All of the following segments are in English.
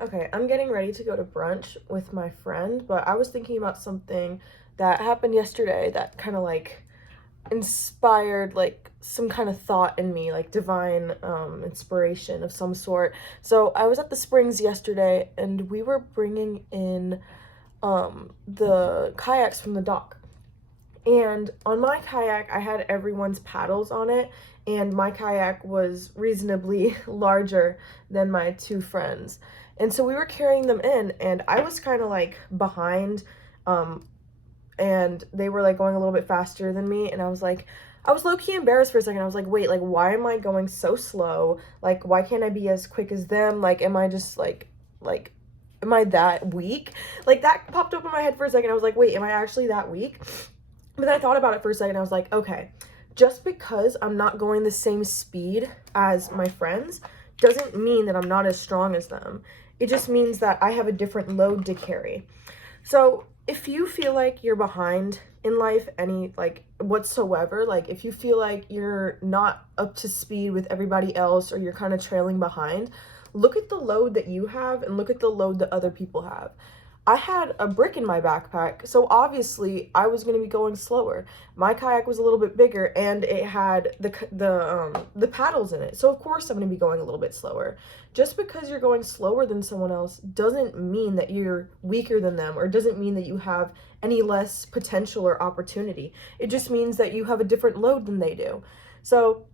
Okay, I'm getting ready to go to brunch with my friend, but I was thinking about something that happened yesterday that kind of like inspired like some kind of thought in me, like divine inspiration of some sort. So I was at the Springs yesterday and we were bringing in the kayaks from the dock. And on my kayak, I had everyone's paddles on it, and my kayak was reasonably larger than my two friends. And so we were carrying them in, and I was kind of like behind, um, and they were like going a little bit faster than me. And I was low key embarrassed for a second. I was like, wait, like, why am I going so slow? Like, why can't I be as quick as them? Like, am I just like, am I that weak? Like, that popped up in my head for a second. I was like, wait, am I actually that weak? But then I thought about it for a second. I was like, okay, just because I'm not going the same speed as my friends doesn't mean that I'm not as strong as them. It just means that I have a different load to carry. So if you feel like you're behind in life, any like whatsoever, like if you feel like you're not up to speed with everybody else or you're kind of trailing behind, look at the load that you have and look at the load that other people have. I had a brick in my backpack, so obviously I was going to be going slower. My kayak was a little bit bigger and it had the paddles in it. So of course I'm going to be going a little bit slower. Just because you're going slower than someone else doesn't mean that you're weaker than them or doesn't mean that you have any less potential or opportunity. It just means that you have a different load than they do. So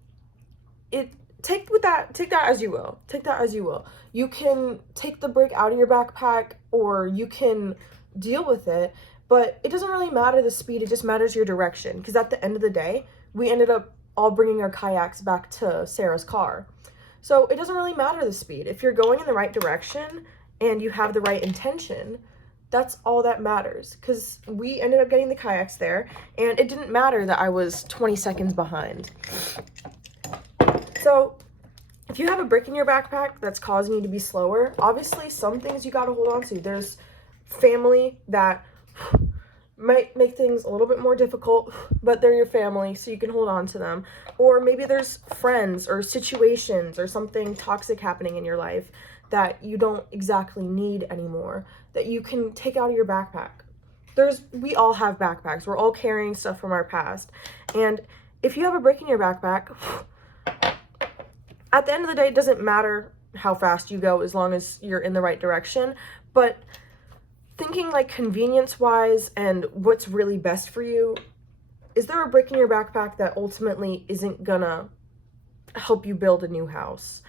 it take that as you will. Take that as you will. You can take the brick out of your backpack or you can deal with it, but it doesn't really matter the speed, it just matters your direction, because at the end of the day, we ended up all bringing our kayaks back to Sarah's car. So it doesn't really matter the speed. If you're going in the right direction and you have the right intention, that's all that matters, because we ended up getting the kayaks there and it didn't matter that I was 20 seconds behind. So if you have a brick in your backpack that's causing you to be slower, obviously some things you got to hold on to. There's family that might make things a little bit more difficult, but they're your family, so you can hold on to them. Or maybe there's friends or situations or something toxic happening in your life that you don't exactly need anymore, that you can take out of your backpack. We all have backpacks. We're all carrying stuff from our past. And if you have a brick in your backpack, at the end of the day, it doesn't matter how fast you go as long as you're in the right direction. But thinking like convenience wise and what's really best for you, is there a brick in your backpack that ultimately isn't gonna help you build a new house?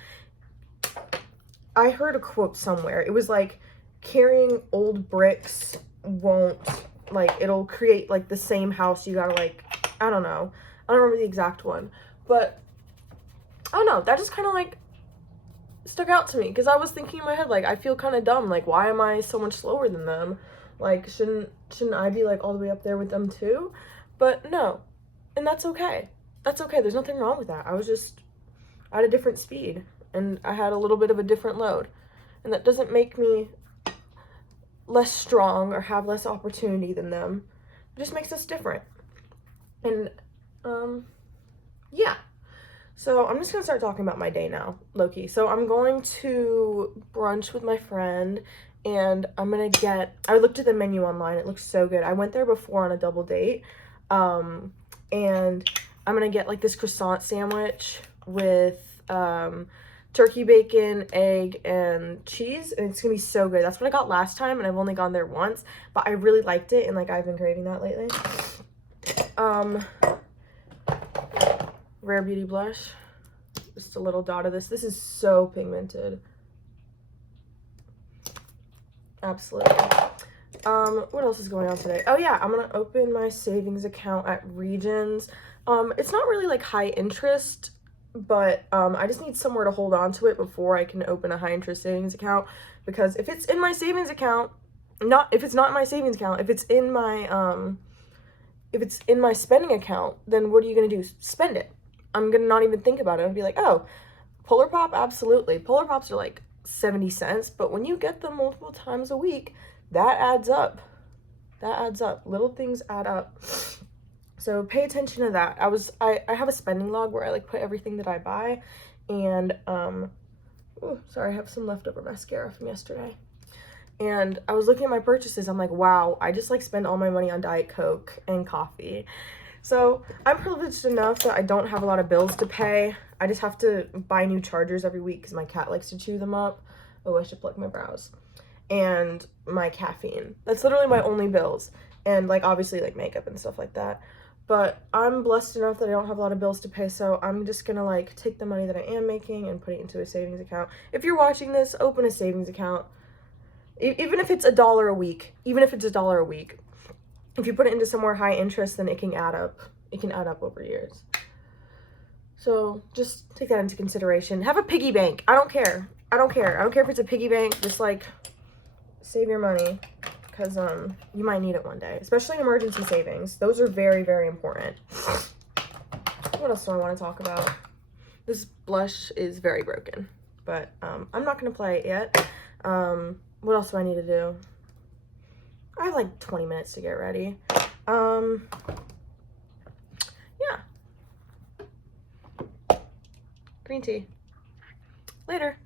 I heard a quote somewhere. It was like, carrying old bricks won't, like, it'll create like the same house. You gotta like, I don't know. I don't remember the exact one. But I don't know, that just kind of like stuck out to me, because I was thinking in my head, like, I feel kind of dumb, like, why am I so much slower than them? Like, shouldn't I be like all the way up there with them too? But no, and that's okay. That's okay. There's nothing wrong with that. I was just at a different speed and I had a little bit of a different load, and that doesn't make me less strong or have less opportunity than them. It just makes us different. And yeah. So I'm just gonna start talking about my day now, Loki. So I'm going to brunch with my friend, and I looked at the menu online. It looks so good. I went there before on a double date, and I'm gonna get like this croissant sandwich with turkey, bacon, egg, and cheese, and it's gonna be so good. That's what I got last time, and I've only gone there once, but I really liked it, and like I've been craving that lately. Rare Beauty blush. Just a little dot of this. This is so pigmented. Absolutely. What else is going on today? Oh yeah, I'm gonna open my savings account at Regions. It's not really like high interest, but I just need somewhere to hold on to it before I can open a high interest savings account. Because if it's in my savings account, if it's not in my savings account, if it's in my spending account, then what are you gonna do? Spend it. I'm gonna not even think about it and be like, oh, Polar Pop, absolutely. Polar Pops are like 70 cents, but when you get them multiple times a week, that adds up. That adds up. Little things add up. So pay attention to that. I have a spending log where I like put everything that I buy, and Ooh, sorry, I have some leftover mascara from yesterday. And I was looking at my purchases. I'm like, wow, I just like spend all my money on Diet Coke and coffee. So I'm privileged enough that I don't have a lot of bills to pay. I just have to buy new chargers every week because my cat likes to chew them up. Oh, I should pluck my brows. And my caffeine. That's literally my only bills. And like obviously like makeup and stuff like that. But I'm blessed enough that I don't have a lot of bills to pay, so I'm just gonna like take the money that I am making and put it into a savings account. If you're watching this, open a savings account. Even if it's $1 a week, even if it's $1 a week, if you put it into somewhere high interest, then it can add up. It can add up over years. So just take that into consideration. Have a piggy bank. I don't care. I don't care. I don't care if it's a piggy bank. Just like save your money because you might need it one day, especially emergency savings. Those are very, very important. What else do I want to talk about? This blush is very broken, but I'm not going to apply it yet. What else do I need to do? I have like 20 minutes to get ready. Yeah. Green tea. Later.